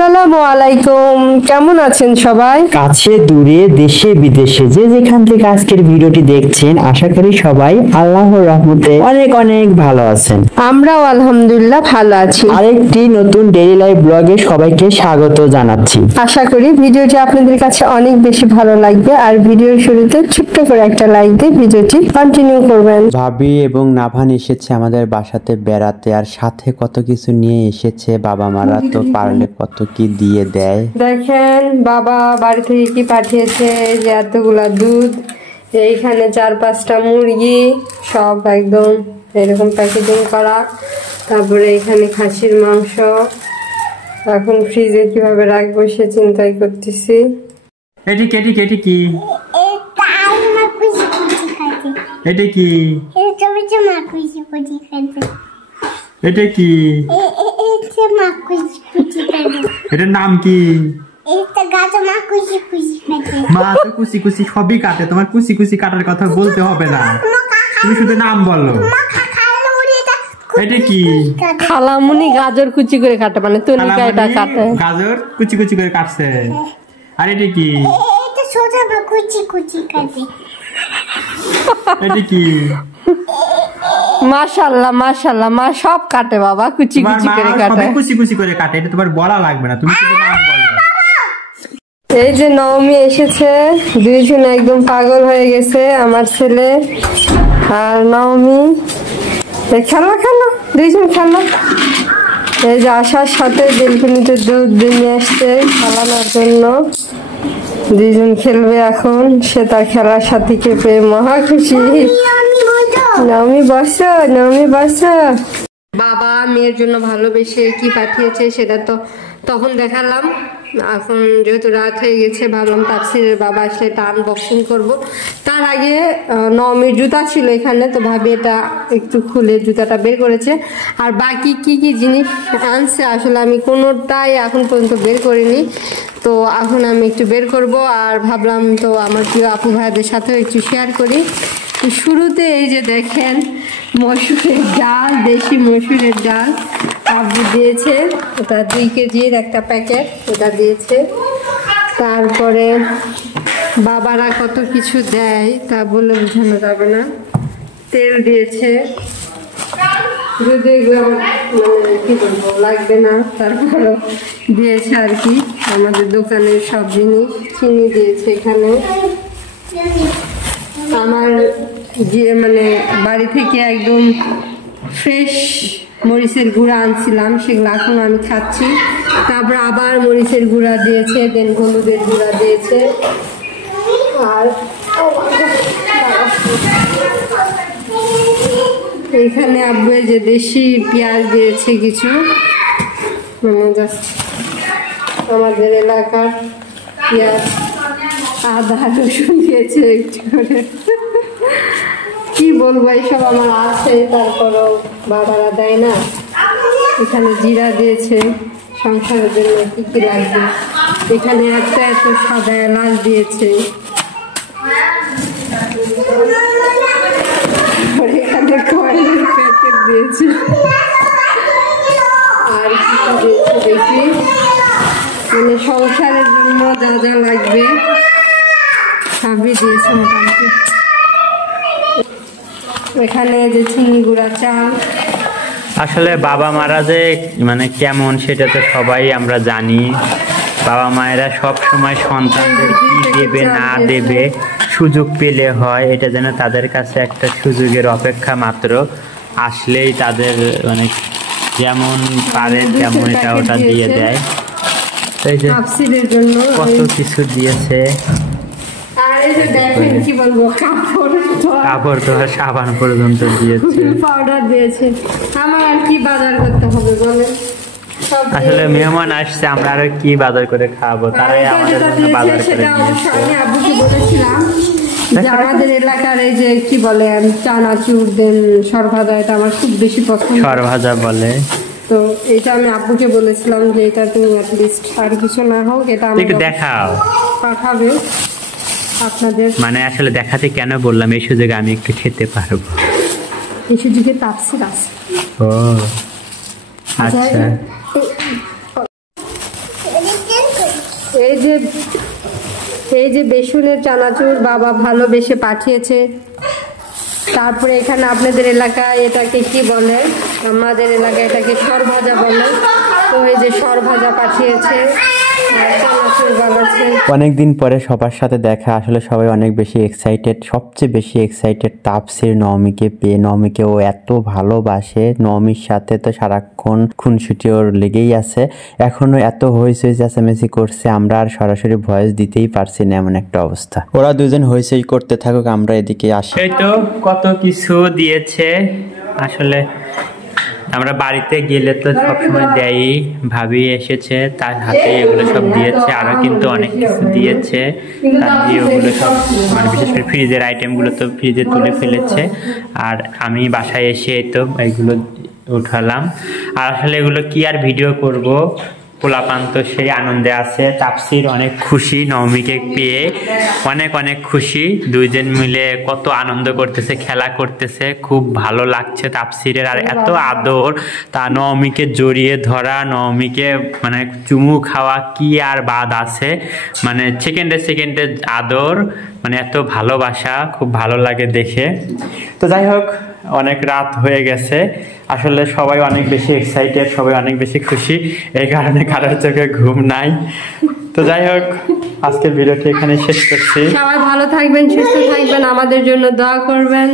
আসসালামু আলাইকুম, কেমন আছেন সবাই? কাছে দূরে দেশে বিদেশে যে যেখান থেকে আজকের ভিডিওটি দেখছেন, আশা করি সবাই আল্লাহর রহমতে অনেক অনেক ভালো আছেন। আমরাও আলহামদুলিল্লাহ ভালো আছি। আরেকটি নতুন ডেইলি লাইফ ব্লগে সবাইকে স্বাগত জানাচ্ছি। আশা করি ভিডিওটি আপনাদের কাছে অনেক বেশি ভালো লাগবে, আর ভিডিওর শুরুতে ছোট্ট করে একটা লাইক দিয়ে ভিডিওটি কন্টিনিউ করবেন। ভাবি এবং নাভান এসেছে আমাদের বাসাতে বেড়াতে, আর সাথে কত কিছু নিয়ে এসেছে। বাবা মারা তো পারলে কত কি দিয়ে দেয়। দেখেন বাবা বাড়ি থেকে কি পাঠিয়েছে, যে এতগুলা দুধ, এইখানে 4-5টা মুরগি, সব একদম এরকম প্যাকেজিং করা। তারপরে এখানে খাসির মাংস, এখন ফ্রিজে কিভাবে রাখবো সে চিন্তাই করতেছি। এটি কি এটি কি এটি কি এটা কি এটার নাম কি? মা তো কুচি কুচি সবই কাটে, তোমার কুচি কুচি কাটার কথা বলতে হবে না, তুমি শুধু নাম বলো। এটা কি? খালামুনি গাজর কুচি করে কাটে, মানে তনিকা এটা কাটে, গাজর কুচি কুচি করে কাটছে। আর এটা কি? এটা কি? মাশাআল্লাহ মাশাআল্লাহ, মা সব কাটে বাবা, কুচি কুচি করে কাটে। সবই কুচি কুচি করে কাটে, এটা তোমার বলা লাগবে না, তুমি শুধু নাম বলো। এই যে নবমী এসেছে, দুইজন একদম পাগল হয়ে গেছে, আমার ছেলে আর নবমী। খেলো খেলো, দুইজন খেলো। এই যে আসার সাথে বেলকুনিতে দুধ নিয়ে আসছে খেলানোর জন্য, দুইজন খেলবে এখন। সে তার খেলার সাথীকে পেয়ে মহা খুশি। নবমী বসো, নবমী বসো। বাবা মেয়ের জন্য ভালোবেসে কি পাঠিয়েছে সেটা তো তখন দেখালাম। এখন যেহেতু রাত হয়ে গেছে, ভাবলাম তাফসিরের বাবা আসলে এটা আনবক্সিং করবো। তার আগে নবমীর জুতা ছিল এখানে, তো ভাবি এটা একটু খুলে জুতাটা বের করেছে। আর বাকি কি কি জিনিস আনছে আসলে আমি কোনোটাই এখন পর্যন্ত বের করিনি, তো এখন আমি একটু বের করব। আর ভাবলাম তো আমার প্রিয় আপু ভাইদের সাথেও একটু শেয়ার করি। তো শুরুতে এই যে দেখেন মসুরের ডাল, দেশি মসুরের ডাল আব্বু দিয়েছে, ওটা 2 কেজির একটা প্যাকেট, ওটা দিয়েছে। তারপরে বাবারা কত কিছু দেয় তা বলে বোঝানো যাবে না। তেল দিয়েছে, যদি এগুলো মানে কি বলবো লাগবে না, তারপরও দিয়েছে আর কি আমাদের দোকানের সব জিনিস। চিনি দিয়েছে এখানে। আমার যে মানে বাড়ি থেকে একদম ফ্রেশ মরিচের গুঁড়া আনছিলাম, সেগুলো এখন আমি খাচ্ছি। তারপর আবার মরিচের গুঁড়া দিয়েছে, দেন হলুদের গুঁড়া দিয়েছে। আর এখানে আব্বু যে দেশি পেঁয়াজ দিয়েছে কিছু, মানে জাস্ট আমাদের এলাকার পেঁয়াজ, আদা রসুন দিয়েছে একটু করে। কি বলবো, এইসব আমার আছে, তারপরও বাবারা দেয় না। এখানে জিরা দিয়েছে, সংসারের জন্য কি কি লাগবে। এখানে একটা এত সাদা এলাচ দিয়েছে। এখানে কয়েলের প্যাকেট দিয়েছে। আর কি দিয়েছে দেখি, মানে সংসারের জন্য যা যা লাগবে সবই দিয়েছে মোটামুটি। এখানে যে চিনি গুঁড়া, চাল। আসলে বাবা মারা যে মানে কেমন সেটা তো সবাই আমরা জানি। বাবা মায়েরা সব সময় সন্তানদের কি দেবে না দেবে সুযোগ পেলে হয়, এটা যেন তাদের কাছে একটা সুযোগের অপেক্ষা মাত্র। আসলেই তাদের মানে যেমন পারে তেমন এটা ওটা দিয়ে দেয়। এই যে কত কিছু দিয়েছে, কাপড় তো সাবান পর্যন্ত দিয়েছে, পাউডার দিয়েছে। আমার আর কি বাজার করতে হবে বলে, আসলে মেহমান আসছে, আমরা আরো কি বাজার করে খাবো, তারাই আমাদের জন্য বাজার করে দিয়েছে। আমি আব্বুকে বলেছিলাম যে আমাদের এলাকার এই যে কি বলে চানাচুর, দেন সরভাজা, এটা আমার খুব বেশি পছন্দ। সরভাজা বলে, তো এটা আমি আব্বুকে বলেছিলাম যে এটা তুমি অ্যাটলিস্ট আর কিছু না হোক এটা একটু দেখাও, পাঠাবে আপনাদের। মানে আসলে দেখাতে কেন বললাম, এই সুযোগে আমি একটু খেতে পারবো, এই সুযোগে তাফসীর আছে। ও আচ্ছা, এই যে বেসনের চানাচুর বাবা ভালোবেসে পাঠিয়েছে। তারপরে এখানে আপনাদের এলাকায় এটাকে কি বলে, আমাদের এলাকায় এটাকে সরভাজা বলে। তো এই যে সরভাজা পাঠিয়েছে, চানাচুর বানাচ্ছে। অনেকদিন পরে সবার সাথে দেখা, আসলে সবাই অনেক বেশি এক্সাইটেড, সবচেয়ে বেশি এক্সাইটেড তাপসির নওমিকে পেয়ে। নওমিকে ও এত ভালোবাসে, নওমির সাথে তো সারাক্ষণ খুনসুটি ওর লেগেই আছে। এখনো এত হইচই চেঁচামেচি করছে, আমরা আর সরাসরি ভয়েস দিতেই পারছি না, এমন একটা অবস্থা। ওরা দুজন হইচই করতে থাকুক, আমরা এদিকে আসি। এই তো কত কিছু দিয়েছে, আসলে আমরা বাড়িতে গেলে তো সবসময় দেয়, ভাবি এসেছে তার হাতে এগুলো সব দিয়েছে, আরো কিন্তু অনেক কিছু দিয়েছে। ওগুলো সব মানে বিশেষ করে ফ্রিজের আইটেমগুলো তো ফ্রিজে তুলে ফেলেছে, আর আমি বাসায় এসে তো এইগুলো উঠালাম। আর আসলে এগুলো কি আর ভিডিও করব, পোলাপান তো সেই আনন্দে আছে। তাপসির অনেক খুশি নওমিকে পেয়ে, অনেক অনেক খুশি। দুইজন মিলে কত আনন্দ করতেছে, খেলা করতেছে, খুব ভালো লাগছে তাপসিরের। আর এত আদর, তা নওমিকে জড়িয়ে ধরা, নওমিকে মানে চুমু খাওয়া, কি আর বাদ আছে, মানে সেকেন্ডে সেকেন্ডে আদর, মানে এত ভালোবাসা, খুব ভালো লাগে দেখে। তো যাই হোক, অনেক রাত হয়ে গেছে, আসলে সবাই অনেক বেশি এক্সাইটেড, সবাই অনেক বেশি খুশি, এই কারণে কারোর চোখে ঘুম নাই। তো যাই হোক, আজকের ভিডিওটি এখানে শেষ করছি। সবাই ভালো থাকবেন, সুস্থ থাকবেন, আমাদের জন্য দোয়া করবেন।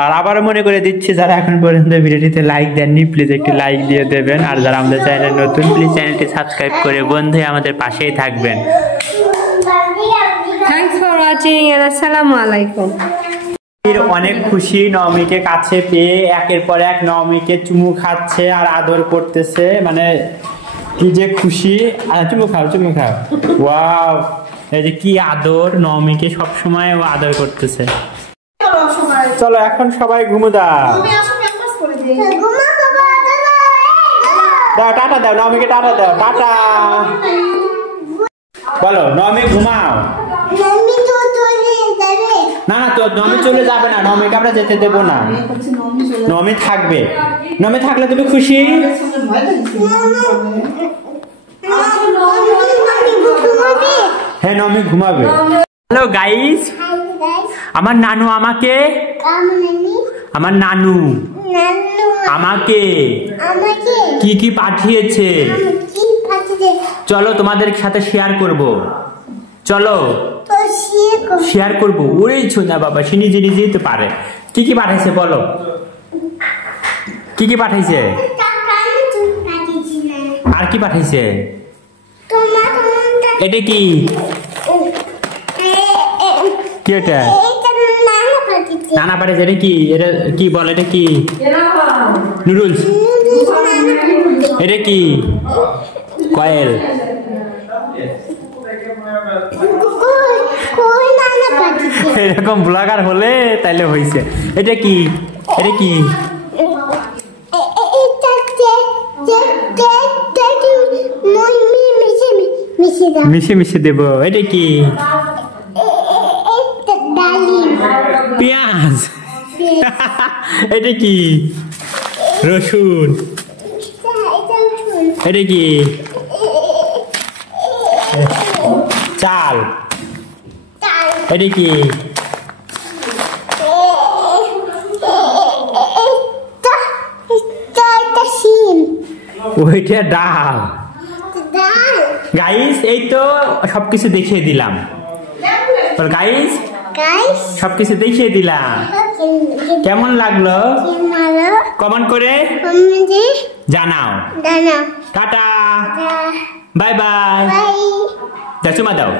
আর আবারও মনে করে দিচ্ছি, যারা এখন পর্যন্ত ভিডিওটিতে লাইক দেননি প্লিজ একটি লাইক দিয়ে দেবেন, আর যারা আমাদের চ্যানেলে নতুন প্লিজ চ্যানেলটি সাবস্ক্রাইব করে বন্ধু আমাদের পাশেই থাকবেন। থ্যাঙ্কস ফর ওয়াচিং এন্ড আসসালামু আলাইকুম। অনেক খুশি নওমিকে কাছে পেয়ে, একের পর এক নওমিকে চুমু খাচ্ছে আর আদর করতেছে, মানে কি যে খুশি। চুমু খাও, চুমু খাও, ওয়াও, এই যে কি আদর, নওমিকে সবসময় ও আদর করতেছে। চলো এখন সবাই ঘুমো দাও, দাও টাটা দাও, নওমিকে টাটা দাও, টাটা বলো, নওমি ঘুমাও। না না, তো নওমি চলে যাবে না, নওমিকে আমরা যেতে দেবো না, নওমি থাকবে। নওমি থাকলে তুমি খুশি? হ্যাঁ, নওমি ঘুমাবে। হ্যালো গাইস, আমার নানু আমাকে, আমার নানু আমাকে কি কি পাঠিয়েছে, চলো তোমাদের সাথে শেয়ার করব, চলো শেয়ার করবো। ওরে ছোনা বাবা, সে নিজে নিজেই তো পারে। কি কি পাঠাইছে বলো, কি কি পাঠাইছে, আর কি পাঠাইছে? এটা কি, কি এটা? নানা পাঠিয়েছে। এটা কি, এটা কি বল, এটা কি? নুডলস। এটা কি? কয়েল। এরকম ব্লগার হলে তাইলে হইছে। এটা কি, এটা কি? মিশে মিশে দেব। এটা কি? পেঁয়াজ। এটা কি? রসুন। এটা কি? চাল। এটা কি? ওইটা ডাল। গাইস, এই তো সবকিছু দেখিয়ে দিলাম, গাইস সবকিছু দেখিয়ে দিলাম। কেমন লাগলো কমেন্ট করে জানাও। টাটা, বাই বাই, দাও চুমা দাও।